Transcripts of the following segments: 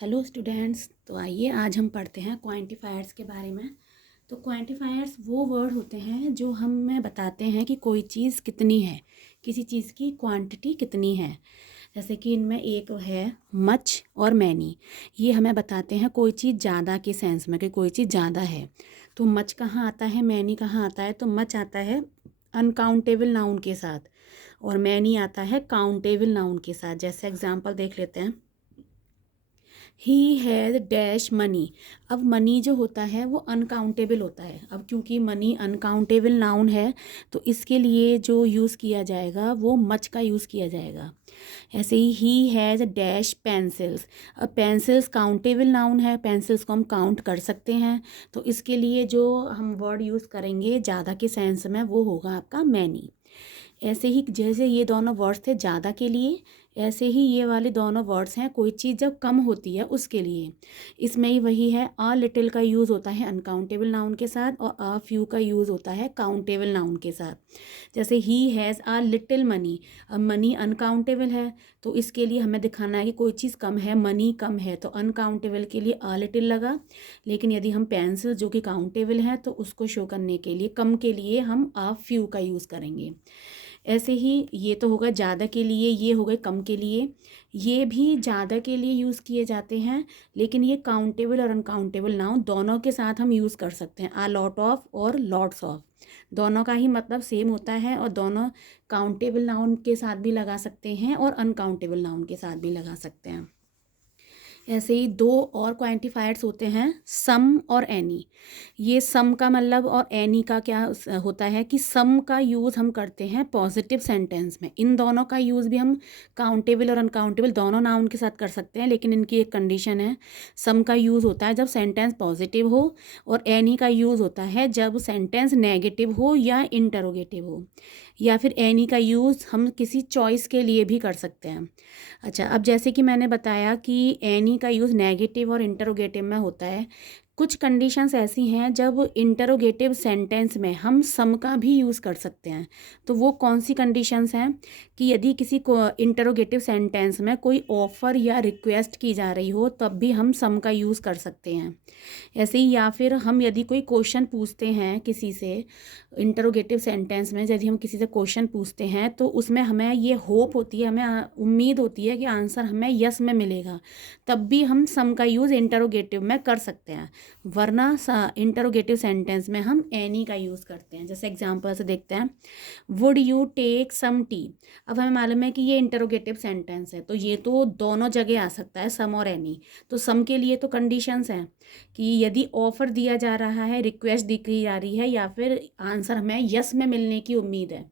Hello students. तो आइए आज हम पढ़ते हैं क्वांटिफायर्स के बारे में। तो क्वांटिफायर्स वो वर्ड होते हैं जो हमें बताते हैं कि कोई चीज़ कितनी है, किसी चीज़ की क्वांटिटी कितनी है। जैसे कि इनमें एक है मच और मैनी। ये हमें बताते हैं कोई चीज़ ज़्यादा के सेंस में कि कोई चीज़ ज़्यादा है। तो मच कहाँ आता है, मैनी कहाँ आता है? तो मच आता है अनकाउंटेबल नाउन के साथ और मैनी आता है काउंटेबल नाउन के साथ। जैसे एग्जाम्पल देख लेते हैं, ही हैज़ डैश मनी। अब मनी जो होता है वो अनकाउंटेबल होता है। अब क्योंकि मनी अनकाउंटेबल नाउन है तो इसके लिए जो यूज़ किया जाएगा वो मच का यूज़ किया जाएगा। ऐसे ही हैज़ डैश पेंसिल्स। अब पेंसिल्स काउंटेबल नाउन है, पेंसिल्स को हम काउंट कर सकते हैं, तो इसके लिए जो हम वर्ड यूज़ करेंगे ज़्यादा के सेंस में वो होगा आपका मैनी। ऐसे ही जैसे ये दोनों वर्ड्स थे ज़्यादा के लिए, ऐसे ही ये वाले दोनों वर्ड्स हैं कोई चीज़ जब कम होती है उसके लिए। इसमें ही वही है, अ लिटिल का यूज़ होता है अनकाउंटेबल नाउन के साथ और अ फ्यू का यूज़ होता है काउंटेबल नाउन के साथ। जैसे he has a little money. अब मनी अनकाउंटेबल है तो इसके लिए हमें दिखाना है कि कोई चीज़ कम है, मनी कम है, तो अनकाउंटेबल के लिए अ लिटिल लगा। लेकिन यदि हम पेंसिल जो कि काउंटेबल है तो उसको शो करने के लिए, कम के लिए, हम अ फ्यू का यूज़ करेंगे। ऐसे ही ये तो होगा ज़्यादा के लिए, ये हो गए कम के लिए। ये भी ज़्यादा के लिए यूज़ किए जाते हैं, लेकिन ये काउंटेबल और अनकाउंटेबल नाउन दोनों के साथ हम यूज़ कर सकते हैं। आ लॉट ऑफ और लॉट्स ऑफ दोनों का ही मतलब सेम होता है और दोनों काउंटेबल नाउन के साथ भी लगा सकते हैं और अनकाउंटेबल नाउन के साथ भी लगा सकते हैं। ऐसे ही दो और क्वांटिफायर्स होते हैं, सम और एनी। ये सम का मतलब और एनी का क्या होता है कि सम का यूज़ हम करते हैं पॉजिटिव सेंटेंस में। इन दोनों का यूज़ भी हम काउंटेबल और अनकाउंटेबल दोनों नाउन के साथ कर सकते हैं, लेकिन इनकी एक कंडीशन है। सम का यूज़ होता है जब सेंटेंस पॉजिटिव हो और एनी का यूज़ होता है जब सेंटेंस नेगेटिव हो या इंटरोगेटिव हो, या फिर एनी का यूज़ हम किसी चॉइस के लिए भी कर सकते हैं। अच्छा, अब जैसे कि मैंने बताया कि एनी का यूज़ नेगेटिव और इंटरोगेटिव में होता है। कुछ कंडीशंस ऐसी हैं जब इंटरोगेटिव सेंटेंस में हम सम का भी यूज़ कर सकते हैं। तो वो कौन सी कंडीशंस हैं कि यदि किसी को इंटरोगेटिव सेंटेंस में कोई ऑफ़र या रिक्वेस्ट की जा रही हो तब भी हम सम का यूज़ कर सकते हैं। ऐसे ही, या फिर हम यदि कोई क्वेश्चन पूछते हैं किसी से इंटरोगेटिव सेंटेंस में, यदि हम किसी से क्वेश्चन पूछते हैं तो उसमें हमें ये होप होती है, हमें उम्मीद होती है कि आंसर हमें यस में मिलेगा, तब भी हम सम का यूज़ इंटरोगेटिव में कर सकते हैं। वरना इंटरोगेटिव सेंटेंस में हम एनी का यूज़ करते हैं। जैसे एग्जांपल से देखते हैं, would you take some tea. अब हमें मालूम है कि ये इंटरोगेटिव सेंटेंस है तो ये तो दोनों जगह आ सकता है, सम और एनी। तो सम के लिए तो कंडीशंस हैं कि यदि ऑफ़र दिया जा रहा है, रिक्वेस्ट दी की जा रही है, या फिर आंसर हमें यस में मिलने की उम्मीद है।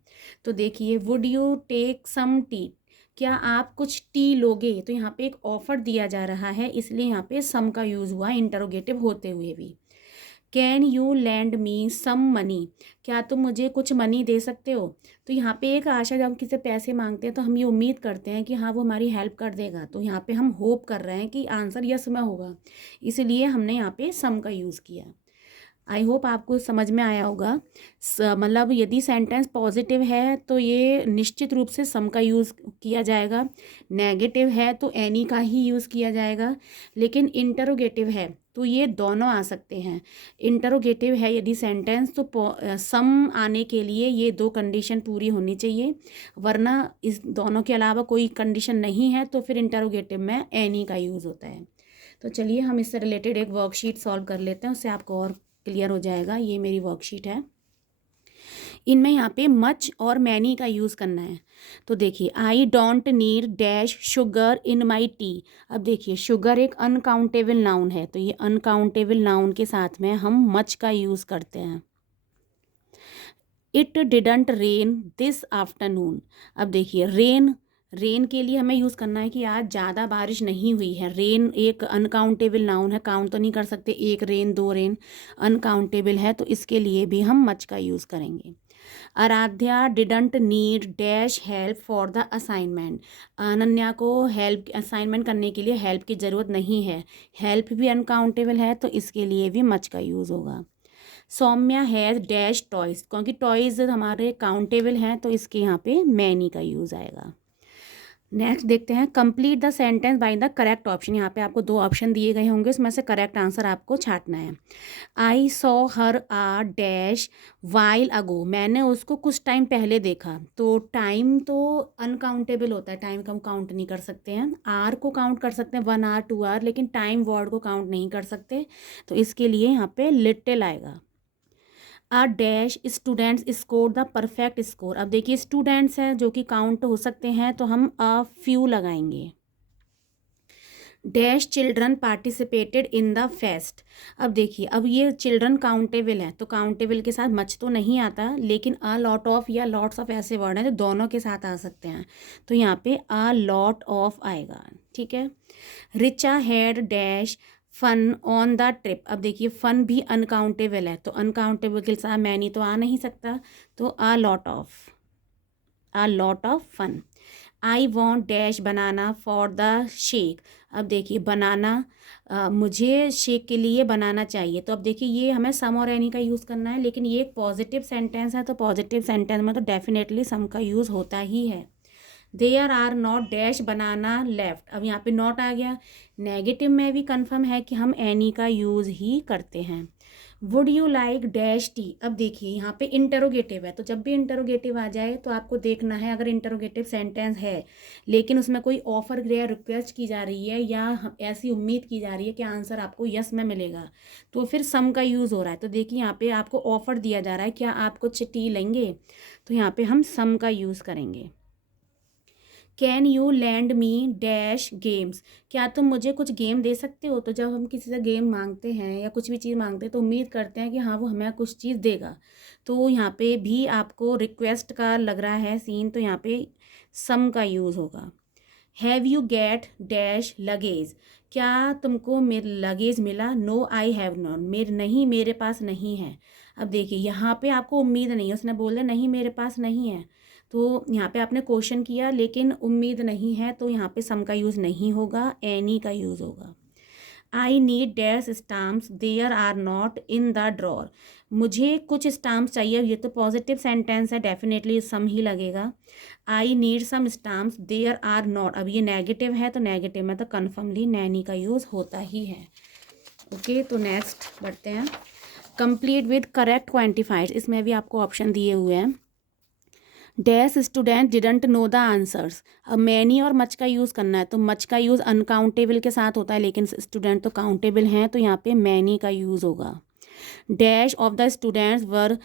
तो देखिए, would you take some tea, क्या आप कुछ टी लोगे? तो यहाँ पे एक ऑफ़र दिया जा रहा है, इसलिए यहाँ पे सम का यूज़ हुआ इंटरोगेटिव होते हुए भी। Can you lend me some money, क्या तुम मुझे कुछ मनी दे सकते हो? तो यहाँ पे एक आशा, जब हम किसी से पैसे मांगते हैं तो हम ये उम्मीद करते हैं कि हाँ वो हमारी हेल्प कर देगा, तो यहाँ पे हम होप कर रहे हैं कि आंसर यस में होगा, इसलिए हमने यहाँ पे सम का यूज़ किया। आई होप आपको समझ में आया होगा। मतलब यदि सेंटेंस पॉजिटिव है तो ये निश्चित रूप से सम का यूज़ किया जाएगा, नेगेटिव है तो एनी का ही यूज़ किया जाएगा, लेकिन इंटरोगेटिव है तो ये दोनों आ सकते हैं। इंटरोगेटिव है यदि सेंटेंस तो सम आने के लिए ये दो कंडीशन पूरी होनी चाहिए, वरना इस दोनों के अलावा कोई कंडीशन नहीं है तो फिर इंटरोगेटिव में एनी का यूज़ होता है। तो चलिए हम इससे रिलेटेड एक वर्कशीट सॉल्व कर लेते हैं, उससे आपको और क्लियर हो जाएगा। ये मेरी वर्कशीट है, इनमें यहाँ पे मच और मैनी का यूज़ करना है। तो देखिए, I don't need dash sugar in my T. अब देखिए, शुगर एक अनकाउंटेबल नाउन है तो ये अनकाउंटेबल नाउन के साथ में हम मच का यूज़ करते हैं। It didn't rain this afternoon. अब देखिए, रेन के लिए हमें यूज़ करना है कि आज ज़्यादा बारिश नहीं हुई है। रेन एक अनकाउंटेबल नाउन है, काउंट तो नहीं कर सकते, एक रेन दो रेन, अनकाउंटेबल है तो इसके लिए भी हम मच का यूज़ करेंगे। Aaradhya didn't need dash help for the assignment. Ananya को हेल्प असाइनमेंट करने के लिए हेल्प की ज़रूरत नहीं है, हेल्प भी अनकाउंटेबल है तो इसके लिए भी मच का यूज़ होगा। सौम्या हैज़ डैश टॉयज़, क्योंकि टॉयज़ हमारे काउंटेबल हैं तो इसके यहाँ पे मैनी का यूज़ आएगा। नेक्स्ट देखते हैं, complete the sentence by the correct option. यहाँ पे आपको 2 ऑप्शन दिए गए होंगे, उसमें से करेक्ट आंसर आपको छांटना है। I saw her a dash while ago, मैंने उसको कुछ टाइम पहले देखा। तो टाइम तो अनकाउंटेबल होता है, टाइम को हम काउंट नहीं कर सकते हैं। आर को काउंट कर सकते हैं, 1 आवर 2 आवर, लेकिन टाइम वर्ड को काउंट नहीं कर सकते। तो इसके लिए यहाँ पे लिटिल आएगा। A dash students score the perfect score. अब देखिए स्टूडेंट्स हैं जो कि काउंट हो सकते हैं, तो हम अ फ्यू लगाएंगे। Dash children participated in the fest. अब देखिए, अब ये चिल्ड्रन काउंटेबल है, तो काउंटेबल के साथ मच तो नहीं आता, लेकिन अ लॉट ऑफ या लॉट्स ऑफ ऐसे वर्ड हैं जो दोनों के साथ आ सकते हैं। तो यहाँ पे अ लॉट ऑफ आएगा। ठीक है। Richa had dash fun on the trip. अब देखिए फन भी अनकाउंटेबल है, तो अनकाउंटेबल के साथ मैनी तो आ नहीं सकता, तो a lot of fun. I want dash banana for the shake. अब देखिए बनाना, मुझे शेक के लिए बनाना चाहिए। तो अब देखिए ये हमें सम और एनी का यूज़ करना है, लेकिन ये एक पॉजिटिव सेंटेंस है, तो पॉजिटिव सेंटेंस में तो डेफिनेटली सम का यूज़ होता ही है। There are not dash banana left. अब यहाँ पे नॉट आ गया। नेगेटिव में भी कंफर्म है कि हम एनी का यूज़ ही करते हैं। Would you like dash T. अब देखिए यहाँ पे इंटरोगेटिव है, तो जब भी इंटरोगेटिव आ जाए तो आपको देखना है, अगर इंटरोगेटिव सेंटेंस है लेकिन उसमें कोई ऑफर या रिक्वेस्ट की जा रही है या ऐसी उम्मीद की जा रही है कि आंसर आपको यस में मिलेगा, तो फिर सम का यूज़ हो रहा है। तो देखिए यहाँ पे आपको ऑफर दिया जा रहा है, क्या आप कुछ टी लेंगे, तो यहाँ पे हम सम का यूज़ करेंगे। Can you lend me dash games. क्या तुम मुझे कुछ गेम दे सकते हो। तो जब हम किसी से गेम मांगते हैं या कुछ भी चीज़ मांगते हैं तो उम्मीद करते हैं कि हाँ वो हमें कुछ चीज़ देगा। तो यहाँ पे भी आपको रिक्वेस्ट का लग रहा है सीन, तो यहाँ पे सम का यूज़ होगा। Have you get dash luggage. क्या तुमको मेरे लगेज मिला। नो आई हैव नॉट, मेरे पास नहीं है। अब देखिए यहाँ पे आपको उम्मीद नहीं है, उसने बोला नहीं मेरे पास नहीं है, तो यहाँ पे आपने क्वेश्चन किया लेकिन उम्मीद नहीं है, तो यहाँ पे सम का यूज़ नहीं होगा, एनी का यूज़ होगा। I need dash stamps there are not in the drawer. मुझे कुछ स्टाम्प्स चाहिए, ये तो पॉजिटिव सेंटेंस है, डेफिनेटली सम ही लगेगा। I need some stamps there are not. अब ये नेगेटिव है, तो नेगेटिव में तो कन्फर्मली नैनी का यूज़ होता ही है। ओके, तो नेक्स्ट बढ़ते हैं। Complete with correct quantifiers. इसमें भी आपको ऑप्शन दिए हुए हैं। Dash student didn't know the answers. अब मैनी और मच का यूज़ करना है, तो मच का यूज़ अनकाउंटेबल के साथ होता है, लेकिन स्टूडेंट तो काउंटेबल हैं, तो यहाँ पे मैनी का यूज़ होगा। Dash of the students were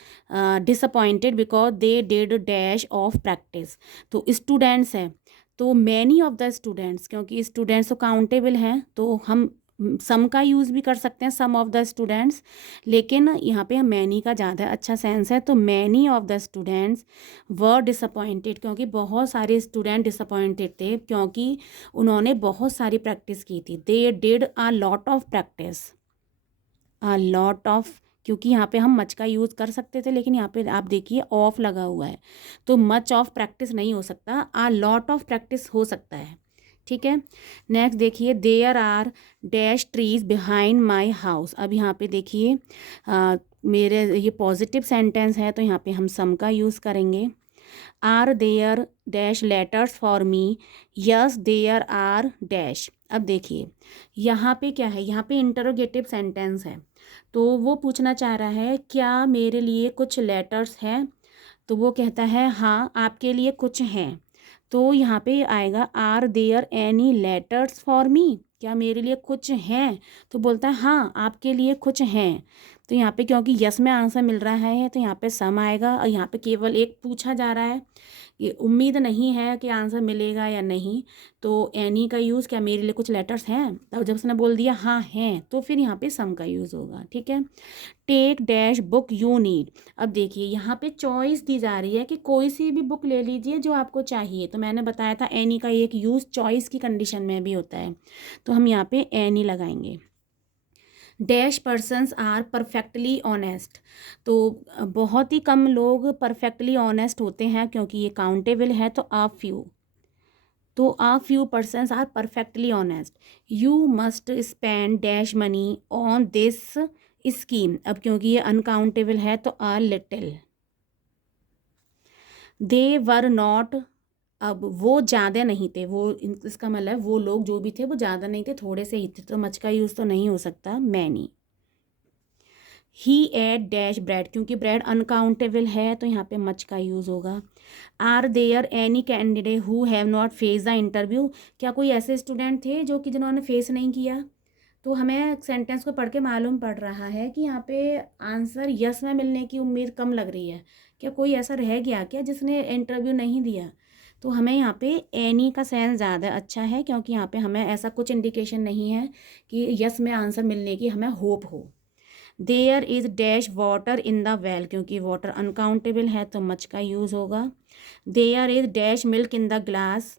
disappointed because they did dash of practice. तो स्टूडेंट्स है, तो मैनी ऑफ द स्टूडेंट्स, क्योंकि स्टूडेंट्स तो काउंटेबल हैं, तो हम सम का यूज़ भी कर सकते हैं, सम ऑफ द स्टूडेंट्स, लेकिन यहाँ पे मैनी का ज़्यादा अच्छा सेंस है, तो many of the students were disappointed, क्योंकि बहुत सारे स्टूडेंट डिसअपॉइंटेड थे क्योंकि उन्होंने बहुत सारी प्रैक्टिस की थी। They did a lot of practice, a lot of, क्योंकि यहाँ पे हम मच का यूज़ कर सकते थे, लेकिन यहाँ पे आप देखिए ऑफ लगा हुआ है, तो मच ऑफ प्रैक्टिस नहीं हो सकता, अ लॉट ऑफ प्रैक्टिस हो सकता है। ठीक है। नेक्स्ट देखिए, there are dash trees behind my house. अब यहाँ पे देखिए मेरे ये पॉजिटिव सेंटेंस है, तो यहाँ पे हम सम का यूज़ करेंगे। Are there dash letters for me. Yes there are dash. अब देखिए यहाँ पे क्या है, यहाँ पे इंटरोगेटिव सेंटेंस है, तो वो पूछना चाह रहा है क्या मेरे लिए कुछ लेटर्स हैं, तो वो कहता है हाँ आपके लिए कुछ हैं। तो यहाँ पे आएगा are there any letters for me, क्या मेरे लिए कुछ हैं, तो बोलता है हाँ आपके लिए कुछ हैं। तो यहाँ पे क्योंकि यस में आंसर मिल रहा है, तो यहाँ पे सम आएगा, और यहाँ पे केवल एक पूछा जा रहा है, ये उम्मीद नहीं है कि आंसर मिलेगा या नहीं, तो एनी का यूज़, क्या मेरे लिए कुछ लेटर्स हैं, तब जब उसने बोल दिया हाँ हैं, तो फिर यहाँ पे सम का यूज़ होगा। ठीक है। Take dash book you need. अब देखिए यहाँ पे चॉइस दी जा रही है कि कोई सी भी बुक ले लीजिए जो आपको चाहिए, तो मैंने बताया था एनी का एक यूज़ चॉइस की कंडीशन में भी होता है, तो हम यहाँ पे एनी लगाएंगे। Dash persons are perfectly honest. तो बहुत ही कम लोग परफेक्टली ऑनेस्ट होते हैं, क्योंकि ये काउंटेबल है, तो अ फ्यू, तो a few persons are perfectly honest. You must spend dash money on this scheme. अब क्योंकि ये अनकाउंटेबल है, तो a little. They were not अब वो ज़्यादा नहीं थे, वो इसका मतलब वो लोग जो भी थे वो ज़्यादा नहीं थे, थोड़े से ही थे, तो मच का यूज़ तो नहीं हो सकता, many. He ate dash bread, क्योंकि ब्रेड अनकाउंटेबल है तो यहाँ पे मच का यूज़ होगा। Are there any candidate who have not face the interview, क्या कोई ऐसे स्टूडेंट थे जो कि जिन्होंने फेस नहीं किया। तो हमें सेंटेंस को पढ़ के मालूम पड़ रहा है कि यहाँ पे आंसर यस में मिलने की उम्मीद कम लग रही है। क्या कोई ऐसा रह गया क्या जिसने इंटरव्यू नहीं दिया। तो हमें यहाँ पे एनी का सेंस ज़्यादा अच्छा है, क्योंकि यहाँ पे हमें ऐसा कुछ इंडिकेशन नहीं है कि यस में आंसर मिलने की हमें होप हो। There is dash water in the well, क्योंकि वाटर अनकाउंटेबल है तो मच का यूज़ होगा। There is dash milk in the glass,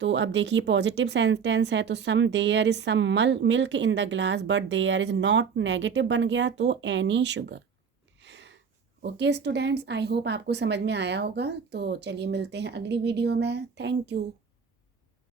तो अब देखिए पॉजिटिव सेंटेंस है तो some there is some milk in the glass but there is not, negative बन गया तो any sugar. Okay students, I hope आपको समझ में आया होगा। तो चलिए मिलते हैं अगली वीडियो में। Thank you.